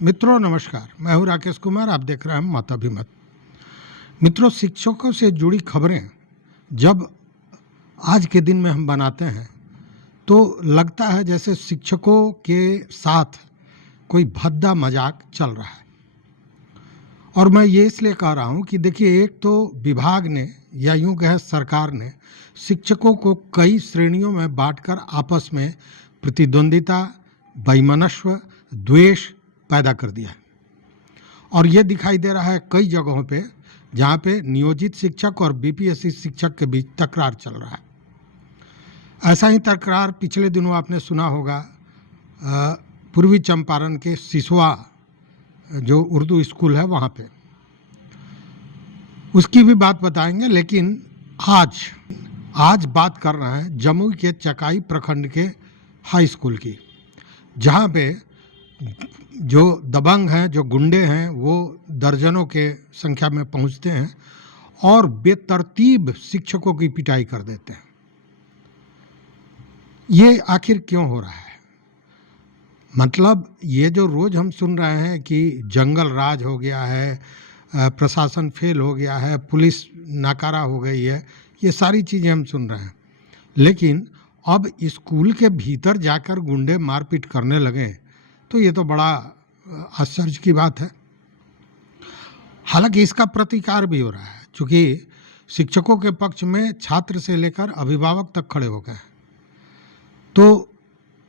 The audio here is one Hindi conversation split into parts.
मित्रों नमस्कार, मैं हूं राकेश कुमार। आप देख रहे हैं माताभिमत। मित्रों, शिक्षकों से जुड़ी खबरें जब आज के दिन में हम बनाते हैं तो लगता है जैसे शिक्षकों के साथ कोई भद्दा मजाक चल रहा है। और मैं ये इसलिए कह रहा हूं कि देखिए, एक तो विभाग ने या यूं कहें सरकार ने शिक्षकों को कई श्रेणियों में बांटकर आपस में प्रतिद्वंदिता, वैमनस्य, द्वेष पैदा कर दिया है। और ये दिखाई दे रहा है कई जगहों पे जहाँ पे नियोजित शिक्षक और बीपीएससी शिक्षक के बीच तकरार चल रहा है। ऐसा ही तकरार पिछले दिनों आपने सुना होगा पूर्वी चंपारण के सिसवा जो उर्दू स्कूल है वहाँ पे, उसकी भी बात बताएंगे। लेकिन आज बात कर रहे हैं जमुई के चकाई प्रखंड के हाई स्कूल की, जहाँ पे जो दबंग हैं, जो गुंडे हैं, वो दर्जनों के संख्या में पहुंचते हैं और बेतरतीब शिक्षकों की पिटाई कर देते हैं। ये आखिर क्यों हो रहा है? मतलब ये जो रोज हम सुन रहे हैं कि जंगल राज हो गया है, प्रशासन फेल हो गया है, पुलिस नाकारा हो गई है, ये सारी चीज़ें हम सुन रहे हैं। लेकिन अब स्कूल के भीतर जाकर गुंडे मारपीट करने लगे तो ये तो बड़ा आश्चर्य की बात है। हालांकि इसका प्रतिकार भी हो रहा है, क्योंकि शिक्षकों के पक्ष में छात्र से लेकर अभिभावक तक खड़े हो गए। तो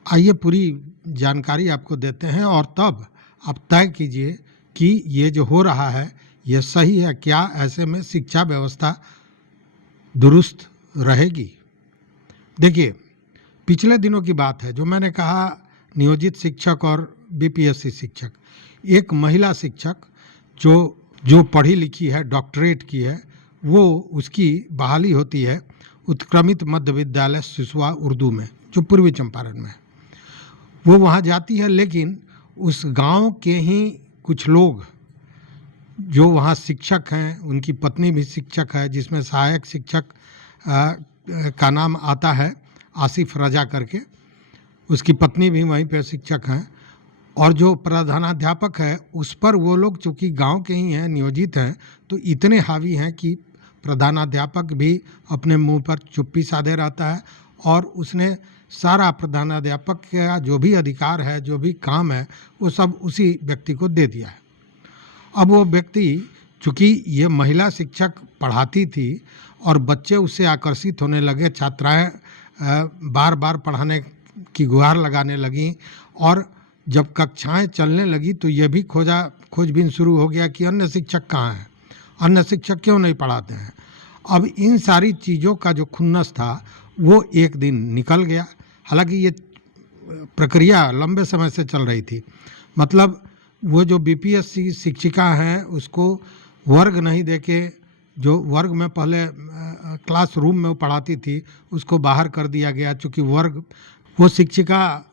आइए पूरी जानकारी आपको देते हैं और तब आप तय कीजिए कि ये जो हो रहा है ये सही है क्या, ऐसे में शिक्षा व्यवस्था दुरुस्त रहेगी। देखिए, पिछले दिनों की बात है जो मैंने कहा, नियोजित शिक्षक और बीपीएससी शिक्षक, एक महिला शिक्षक जो पढ़ी लिखी है, डॉक्टरेट की है, वो उसकी बहाली होती है उत्क्रमित मध्य विद्यालय सिसवा उर्दू में जो पूर्वी चंपारण में है। वो वहाँ जाती है, लेकिन उस गांव के ही कुछ लोग जो वहाँ शिक्षक हैं, उनकी पत्नी भी शिक्षक है, जिसमें सहायक शिक्षक का नाम आता है आसिफ रजा करके, उसकी पत्नी भी वहीं पे शिक्षक हैं, और जो प्रधानाध्यापक है उस पर वो लोग चूँकि गांव के ही हैं, नियोजित हैं, तो इतने हावी हैं कि प्रधानाध्यापक भी अपने मुंह पर चुप्पी साधे रहता है और उसने सारा प्रधानाध्यापक का जो भी अधिकार है, जो भी काम है, वो सब उसी व्यक्ति को दे दिया है। अब वो व्यक्ति, चूँकि ये महिला शिक्षक पढ़ाती थी और बच्चे उससे आकर्षित होने लगे, छात्राएं बार बार पढ़ाने की गुहार लगाने लगी, और जब कक्षाएं चलने लगी तो ये भी खोजबीन शुरू हो गया कि अन्य शिक्षक कहाँ हैं, अन्य शिक्षक क्यों नहीं पढ़ाते हैं। अब इन सारी चीज़ों का जो खुन्नस था वो एक दिन निकल गया। हालांकि ये प्रक्रिया लंबे समय से चल रही थी। मतलब वो जो बीपीएससी शिक्षिका हैं उसको वर्ग नहीं देके, जो वर्ग में पहले क्लासरूम में वो पढ़ाती थी, उसको बाहर कर दिया गया। चूँकि वो शिक्षिका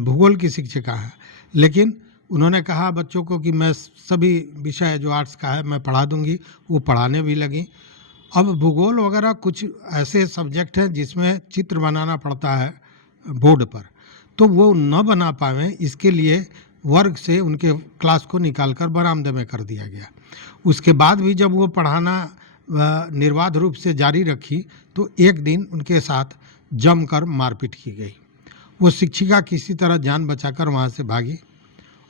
भूगोल की शिक्षिका है, लेकिन उन्होंने कहा बच्चों को कि मैं सभी विषय जो आर्ट्स का है मैं पढ़ा दूंगी। वो पढ़ाने भी लगी। अब भूगोल वगैरह कुछ ऐसे सब्जेक्ट हैं जिसमें चित्र बनाना पड़ता है बोर्ड पर, तो वो न बना पाएँ, इसके लिए वर्ग से उनके क्लास को निकालकर बरामदे में कर दिया गया। उसके बाद भी जब वो पढ़ाना निर्बाध रूप से जारी रखी तो एक दिन उनके साथ जमकर मारपीट की गई। वो शिक्षिका किसी तरह जान बचाकर वहाँ से भागी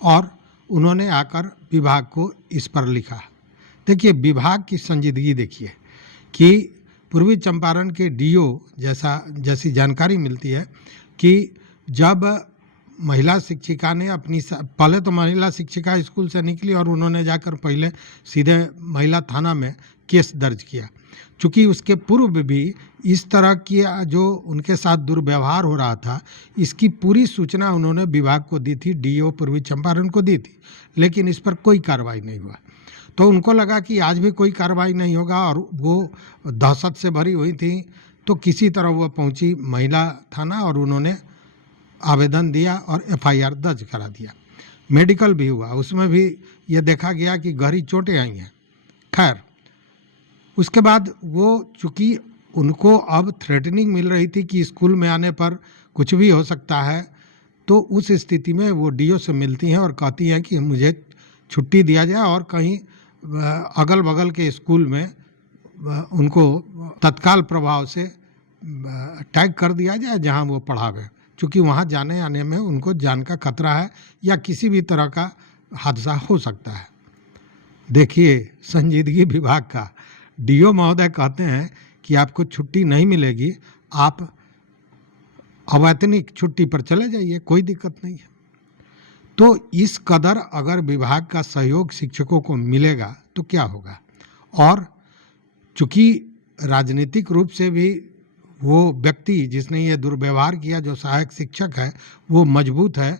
और उन्होंने आकर विभाग को इस पर लिखा। देखिए, विभाग की संजीदगी देखिए कि पूर्वी चंपारण के डीओ जैसी जानकारी मिलती है कि जब महिला शिक्षिका ने पहले तो महिला शिक्षिका स्कूल से निकली और उन्होंने जाकर पहले सीधे महिला थाना में केस दर्ज किया। चूँकि उसके पूर्व भी इस तरह की जो उनके साथ दुर्व्यवहार हो रहा था, इसकी पूरी सूचना उन्होंने विभाग को दी थी, डीओ पूर्वी चंपारण को दी थी, लेकिन इस पर कोई कार्रवाई नहीं हुआ। तो उनको लगा कि आज भी कोई कार्रवाई नहीं होगा, और वो दहशत से भरी हुई थी। तो किसी तरह वो पहुंची महिला थाना और उन्होंने आवेदन दिया और एफआईआर दर्ज करा दिया। मेडिकल भी हुआ, उसमें भी ये देखा गया कि गहरी चोटें आई हैं। खैर, उसके बाद वो चूँकि उनको अब थ्रेटनिंग मिल रही थी कि स्कूल में आने पर कुछ भी हो सकता है, तो उस स्थिति में वो डीओ से मिलती हैं और कहती हैं कि मुझे छुट्टी दिया जाए और कहीं अगल बगल के स्कूल में उनको तत्काल प्रभाव से टैग कर दिया जाए जहां वो पढ़ावे, क्योंकि वहां जाने आने में उनको जान का खतरा है या किसी भी तरह का हादसा हो सकता है। देखिए संजीदगी विभाग का डीओ महोदय कहते हैं कि आपको छुट्टी नहीं मिलेगी, आप अवैतनिक छुट्टी पर चले जाइए, कोई दिक्कत नहीं है। तो इस कदर अगर विभाग का सहयोग शिक्षकों को मिलेगा तो क्या होगा। और चूँकि राजनीतिक रूप से भी वो व्यक्ति जिसने ये दुर्व्यवहार किया, जो सहायक शिक्षक है, वो मजबूत है,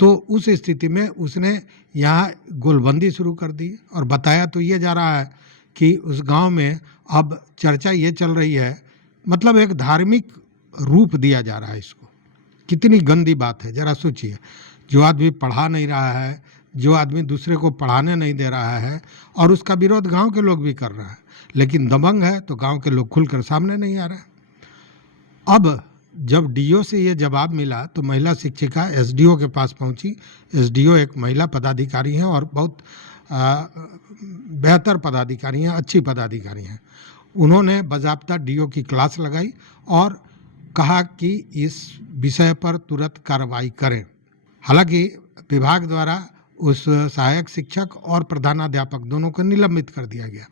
तो उस स्थिति में उसने यहाँ गोलबंदी शुरू कर दी। और बताया तो ये जा रहा है कि उस गांव में अब चर्चा ये चल रही है, मतलब एक धार्मिक रूप दिया जा रहा है इसको। कितनी गंदी बात है, ज़रा सोचिए। जो आदमी पढ़ा नहीं रहा है, जो आदमी दूसरे को पढ़ाने नहीं दे रहा है, और उसका विरोध गांव के लोग भी कर रहा है, लेकिन दबंग है तो गांव के लोग खुलकर सामने नहीं आ रहे। अब जब डीओ से ये जवाब मिला तो महिला शिक्षिका एसडीओ के पास पहुंची। एसडीओ एक महिला पदाधिकारी हैं और बहुत बेहतर पदाधिकारी हैं, अच्छी पदाधिकारी हैं। उन्होंने बाज़ाब्ता डीओ की क्लास लगाई और कहा कि इस विषय पर तुरंत कार्रवाई करें। हालांकि विभाग द्वारा उस सहायक शिक्षक और प्रधानाध्यापक दोनों को निलंबित कर दिया गया।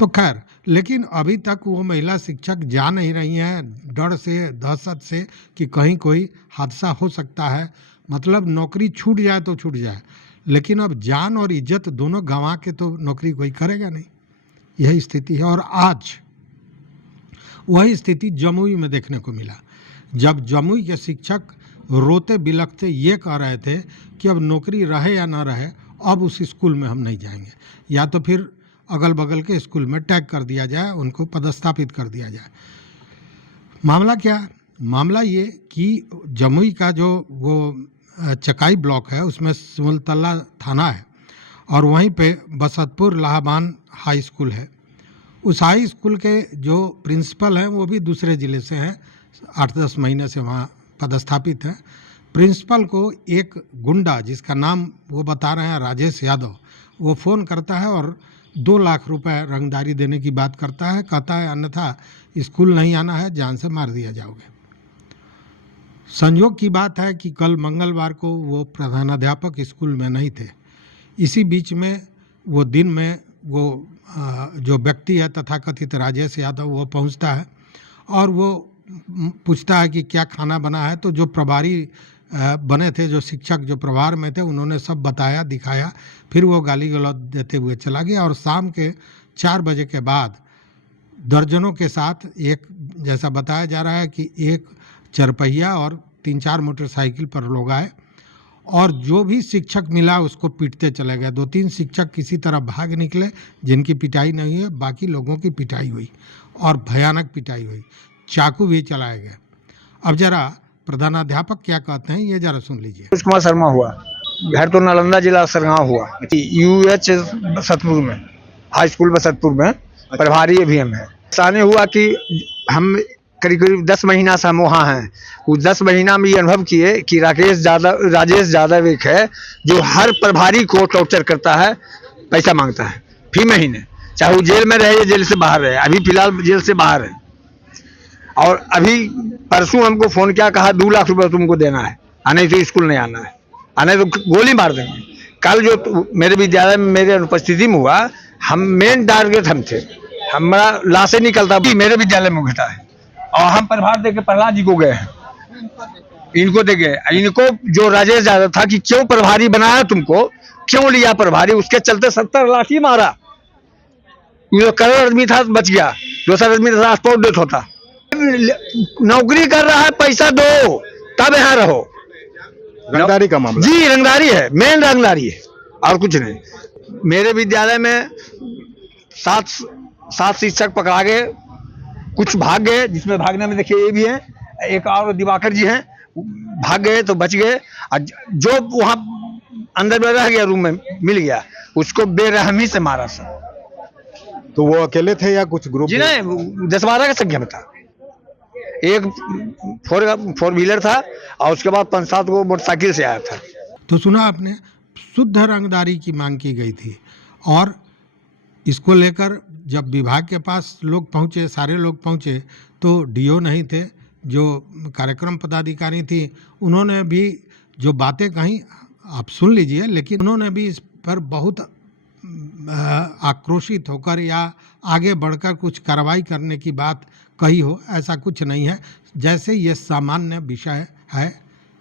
तो खैर, लेकिन अभी तक वो महिला शिक्षक जा नहीं रही हैं, डर से, दहशत से कि कहीं कोई हादसा हो सकता है। मतलब नौकरी छूट जाए तो छूट जाए, लेकिन अब जान और इज्जत दोनों गंवा के तो नौकरी कोई करेगा नहीं। यही स्थिति है। और आज वही स्थिति जमुई में देखने को मिला, जब जमुई के शिक्षक रोते बिलखते ये कह रहे थे कि अब नौकरी रहे या ना रहे, अब उस स्कूल में हम नहीं जाएंगे, या तो फिर अगल बगल के स्कूल में टैग कर दिया जाए, उनको पदस्थापित कर दिया जाए। मामला क्या? मामला ये कि जमुई का जो वो चकाई ब्लॉक है उसमें सिमुलतला थाना है और वहीं पे बसतपुर लाहबान हाई स्कूल है। उस हाई स्कूल के जो प्रिंसिपल हैं वो भी दूसरे ज़िले से हैं, 8-10 महीने से वहाँ पदस्थापित हैं। प्रिंसिपल को एक गुंडा, जिसका नाम वो बता रहे हैं राजेश यादव, वो फ़ोन करता है और 2 लाख रुपए रंगदारी देने की बात करता है। कहता है अन्यथा स्कूल नहीं आना है, जान से मार दिया जाओगे। संयोग की बात है कि कल मंगलवार को वो प्रधानाध्यापक स्कूल में नहीं थे। इसी बीच में वो दिन में वो जो व्यक्ति है तथाकथित राजेश यादव, वो पहुंचता है और वो पूछता है कि क्या खाना बना है। तो जो प्रभारी बने थे, जो शिक्षक जो प्रभार में थे, उन्होंने सब बताया, दिखाया। फिर वो गाली गलौज देते हुए चला गया और शाम के 4 बजे के बाद दर्जनों के साथ, एक जैसा बताया जा रहा है कि एक चरपहिया और 3-4 मोटरसाइकिल पर लोग आए और जो भी शिक्षक मिला उसको पीटते चले गए। 2-3 शिक्षक किसी तरह भाग निकले, जिनकी पिटाई नहीं हुई, बाकी लोगों की पिटाई हुई और भयानक पिटाई हुई, चाकू भी चलाए गए। अब जरा प्रधानाध्यापक क्या कहते हैं ये जरा सुन लीजिए। कुमार शर्मा हुआ, घर तो नालंदा जिला सरगांव हुआ, यूएच बसतपुर में, हाई स्कूल बसतपुर में प्रभारी अभियम है। साने हुआ कि हम करीब 10 महीना से हम वहाँ हैं। उस 10 महीना में ये अनुभव किए कि राजेश यादव एक है जो हर प्रभारी को टॉर्चर करता है, पैसा मांगता है फी महीने, चाहे वो जेल में रहे या जेल से बाहर रहे। अभी फिलहाल जेल से बाहर है और अभी परसों हमको फोन किया, कहा 2 लाख रुपए तुमको देना है, आने तो स्कूल नहीं आना है, आने तो गोली मार देंगे। कल जो मेरे विद्यालय में मेरे अनुपस्थिति में हुआ, हम मेन टारगेट हम थे, हमारा लाशें निकलता मेरे विद्यालय में घटा है और हम प्रभार दे के प्रहलाद जी को गए हैं, इनको दे गए। इनको जो राजेश यादव था कि क्यों प्रभारी बनाया तुमको, क्यों लिया प्रभारी, उसके चलते 70 लाठी मारा। जो करोड़ आदमी था बच गया, दूसरा आदमी ट्रांसपोर्ट डेथ होता। नौकरी कर रहा है, पैसा दो तब यहाँ रहो। रंगदारी का मामला जी, रंगदारी है, मेन रंगदारी है और कुछ नहीं। मेरे विद्यालय में 7 शिक्षक पकड़ा गए, कुछ भाग गए, जिसमें भागने में देखिए ये भी है, एक और दिवाकर जी हैं, भाग गए तो बच गए। जो वहां अंदर में रह गया, रूम में मिल गया, उसको बेरहमी से मारा सब। तो वो अकेले थे या कुछ ग्रुप? जी नहीं, 10-12 की संख्या में था। एक फोर व्हीलर था और उसके बाद 5-7 को मोटरसाइकिल से आया था। तो सुना आपने, शुद्ध रंगदारी की मांग की गई थी और इसको लेकर जब विभाग के पास लोग पहुंचे, सारे लोग पहुंचे, तो डीओ नहीं थे, जो कार्यक्रम पदाधिकारी थी, उन्होंने भी जो बातें कही आप सुन लीजिए, लेकिन उन्होंने भी इस पर बहुत आक्रोशित होकर या आगे बढ़कर कुछ कार्रवाई करने की बात कही हो, ऐसा कुछ नहीं है। जैसे ये सामान्य विषय है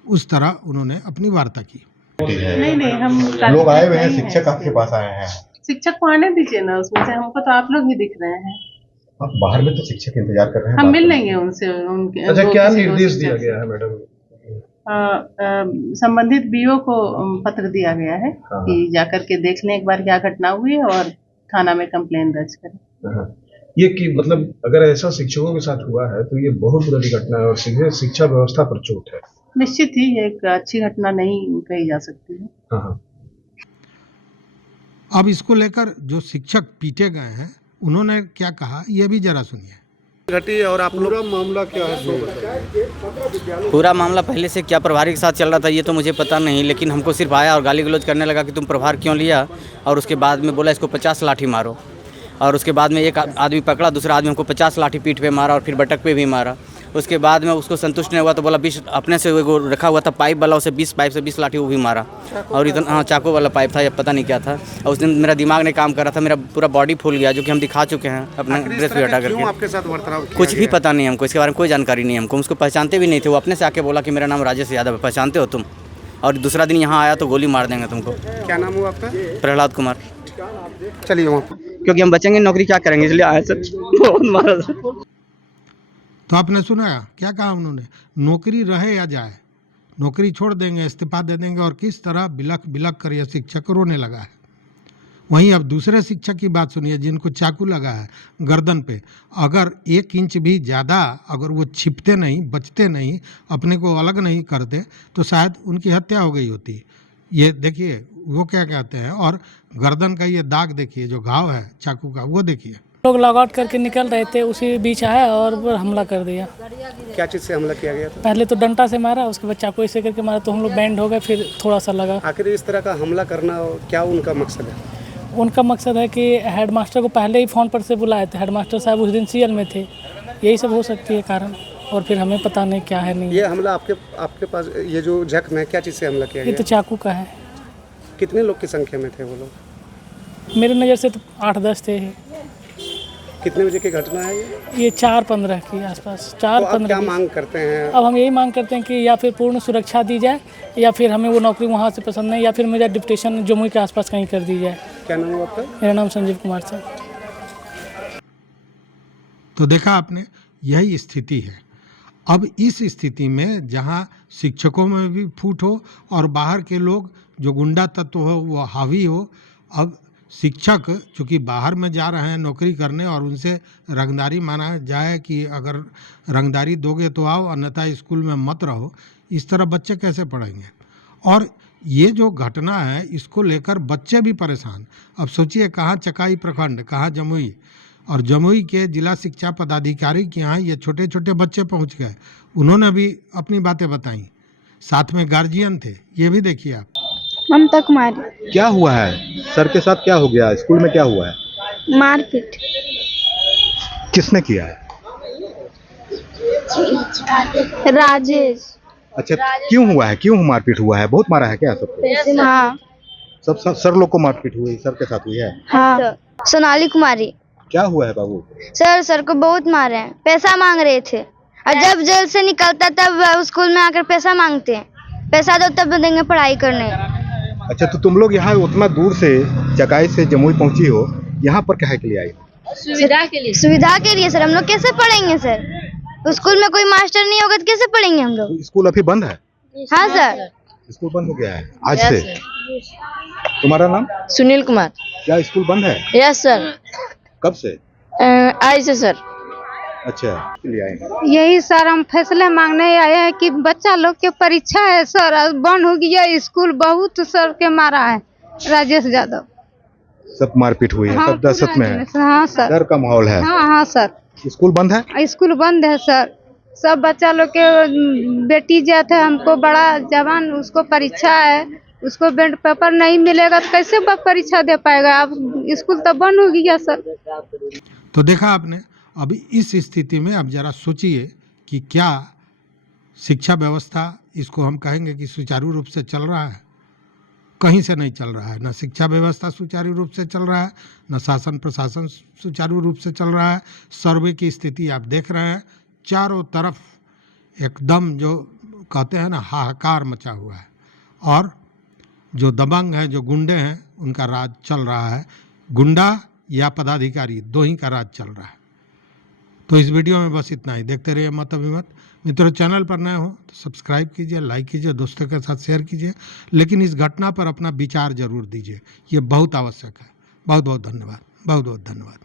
उस तरह उन्होंने अपनी वार्ता की। नहीं हम लोग आए हुए हैं, शिक्षक आपके पास आए हैं। शिक्षक को आने दीजिए ना, उसमें से हमको तो आप लोग ही दिख रहे हैं। अब बाहर में तो शिक्षक इंतजार कर रहे हैं। हम मिल लेंगे उनसे, उनके अच्छा, क्या निर्देश दिया गया है मैडम? संबंधित बीओ को पत्र दिया गया है कि जाकर के देख लें एक बार क्या घटना हुई है और थाना में कंप्लेन दर्ज करें। ये कि मतलब अगर ऐसा शिक्षकों के साथ हुआ है तो ये बहुत बड़ी घटना है और सीधे शिक्षा व्यवस्था पर चोट है। निश्चित ही ये एक अच्छी घटना नहीं कही जा सकती है। हाँ। अब इसको लेकर जो शिक्षक पीटे गए हैं उन्होंने क्या कहा, ये भी जरा सुनिए। घटी और आप पूरा मामला क्या है? पूरा मामला पहले से क्या प्रभारी के साथ चल रहा था ये तो मुझे पता नहीं, लेकिन हमको सिर्फ आया और गाली गलौज करने लगा कि तुम प्रभार क्यों लिया, और उसके बाद में बोला इसको 50 लाठी मारो, और उसके बाद में एक आदमी पकड़ा, दूसरा आदमी हमको 50 लाठी पीठ पे मारा और फिर बटक पे भी मारा। उसके बाद में उसको संतुष्ट नहीं हुआ तो बोला 20 अपने से वो रखा हुआ था पाइप वाला, उसे 20 पाइप से 20 लाठी वो भी मारा, और इतना हाँ चाकू वाला पाइप था या पता नहीं क्या था। और उस दिन मेरा दिमाग नहीं काम कर रहा था, मेरा पूरा बॉडी फूल गया, जो कि हम दिखा चुके हैं अपना ड्रेस भी हटा करके। आपके साथ बर्ताव कुछ भी पता नहीं हमको, इसके बारे में कोई जानकारी नहीं हमको, उसको पहचानते भी नहीं थे। वो अपने से आके बोला कि मेरा नाम राजेश यादव है, पहचानते हो तुम, और दूसरा दिन यहाँ आया तो गोली मार देंगे तुमको। क्या नाम हुआ आपका? प्रहलाद कुमार। चलिए वहाँ क्योंकि हम बचेंगे नौकरी क्या करेंगे, इसलिए आए सर। बहुत मारा सर। तो आपने सुना क्या कहा उन्होंने, नौकरी रहे या जाए, नौकरी छोड़ देंगे, इस्तीफा दे देंगे, और किस तरह बिलख बिलख कर यह शिक्षक रोने लगा है। वहीं अब दूसरे शिक्षक की बात सुनिए जिनको चाकू लगा है गर्दन पे। अगर 1 इंच भी ज़्यादा अगर वो छिपते नहीं, बचते नहीं, अपने को अलग नहीं करते तो शायद उनकी हत्या हो गई होती। ये देखिए वो क्या कहते हैं, और गर्दन का ये दाग देखिए, जो घाव है चाकू का, वो देखिए। लोग लॉग आउट करके निकल रहे थे, उसी बीच आया और हमला कर दिया। क्या चीज़ से हमला किया गया था? पहले तो डंडा से मारा, उसके बाद चाकू ऐसे करके मारा तो हम लोग बैंड हो गए, फिर थोड़ा सा लगा। आखिर इस तरह का हमला करना क्या उनका मकसद है? उनका मकसद है कि हेडमास्टर को पहले ही फ़ोन पर से बुलाए थे, हेडमास्टर साहब उस दिन सीएल में थे, यही सब हो सकती है कारण, और फिर हमें पता नहीं क्या है। नहीं ये हमला आपके पास ये जो जख्म है क्या चीज़ से हमला किया ये गया? तो चाकू का है। कितने लोग की संख्या में थे वो लोग? मेरे नज़र से तो 8-10 थे। कितने बजे की घटना है ये 4:15 के आसपास, तो 4:15। क्या मांग करते हैं? अब हम यही मांग करते हैं कि या फिर पूर्ण सुरक्षा दी जाए, या फिर हमें वो नौकरी वहाँ से पसंद नहीं, या फिर मेरा डिप्टेशन जमुई के आसपास कहीं कर दी जाए। क्या नाम है आपका? मेरा नाम संजीव कुमार सर। तो देखा आपने, यही स्थिति है। अब इस स्थिति में जहाँ शिक्षकों में भी फूट हो और बाहर के लोग जो गुंडा तत्व हो वो हावी हो, अब शिक्षक चूँकि बाहर में जा रहे हैं नौकरी करने और उनसे रंगदारी माना जाए कि अगर रंगदारी दोगे तो आओ, अन्यथा स्कूल में मत रहो, इस तरह बच्चे कैसे पढ़ेंगे। और ये जो घटना है इसको लेकर बच्चे भी परेशान। अब सोचिए कहाँ चकाई प्रखंड, कहाँ जमुई, और जमुई के जिला शिक्षा पदाधिकारी के यहाँ ये छोटे छोटे बच्चे पहुँच गए, उन्होंने भी अपनी बातें बताई, साथ में गार्जियन थे, ये भी देखिए आप। ममता कुमारी। क्या हुआ है सर के साथ, क्या हो गया स्कूल में, क्या हुआ है? मारपीट। किसने किया है? राजेश। अच्छा, क्यों हुआ है, क्यों मारपीट हुआ है? बहुत मारा है क्या सबको? हाँ। सब सर लोग को मारपीट हुई, सर के साथ हुई है? हाँ। सोनाली कुमारी। क्या हुआ है बाबू? सर को बहुत मारे हैं, पैसा मांग रहे थे, और जब जेल से निकलता तब स्कूल में आकर पैसा मांगते हैं, पैसा दो तब देंगे पढ़ाई करने। अच्छा, तो तुम लोग यहाँ उतना दूर से चकाई से जमुई पहुँची हो, यहाँ पर काहे के लिए आई? सुविधा के लिए। सुविधा के लिए सर, हम लोग कैसे पढ़ेंगे सर, स्कूल में कोई मास्टर नहीं होगा तो कैसे पढ़ेंगे हम लोग। स्कूल अभी बंद है? हाँ सर, स्कूल बंद हो गया है आज से। तुम्हारा नाम? सुनील कुमार। क्या स्कूल बंद है? Yes sir. कब से? आज से सर। अच्छा, लिए आए हैं। यही सर हम फैसले मांगने आए हैं कि बच्चा लोग के परीक्षा है सर, बंद हो गया स्कूल, बहुत सर के मारा है राजेश यादव। सब मारपीट हुई है। हाँ, सब दहशत में है। हाँ सर, डर का माहौल है। हाँ सर। स्कूल बंद है? स्कूल बंद है सर। सब बच्चा लोग के बेटी जात है, हमको बड़ा जवान, उसको परीक्षा है, उसको बैंड पेपर नहीं मिलेगा तो कैसे परीक्षा दे पाएगा। अब स्कूल तो बंद हो गया सर। तो देखा आपने, अभी इस स्थिति में अब जरा सोचिए कि क्या शिक्षा व्यवस्था, इसको हम कहेंगे कि सुचारू रूप से चल रहा है? कहीं से नहीं चल रहा है। न शिक्षा व्यवस्था सुचारू रूप से चल रहा है, न शासन प्रशासन सुचारू रूप से चल रहा है। सर्वे की स्थिति आप देख रहे हैं, चारों तरफ एकदम जो कहते हैं ना हाहाकार मचा हुआ है, और जो दबंग हैं, जो गुंडे हैं, उनका राज चल रहा है। गुंडा या पदाधिकारी, दो ही का राज चल रहा है। तो इस वीडियो में बस इतना ही। देखते रहिए मत अभिमत। मित्रों, चैनल पर नए हो तो सब्सक्राइब कीजिए, लाइक कीजिए, दोस्तों के साथ शेयर कीजिए, लेकिन इस घटना पर अपना विचार जरूर दीजिए, ये बहुत आवश्यक है। बहुत बहुत धन्यवाद, बहुत बहुत धन्यवाद।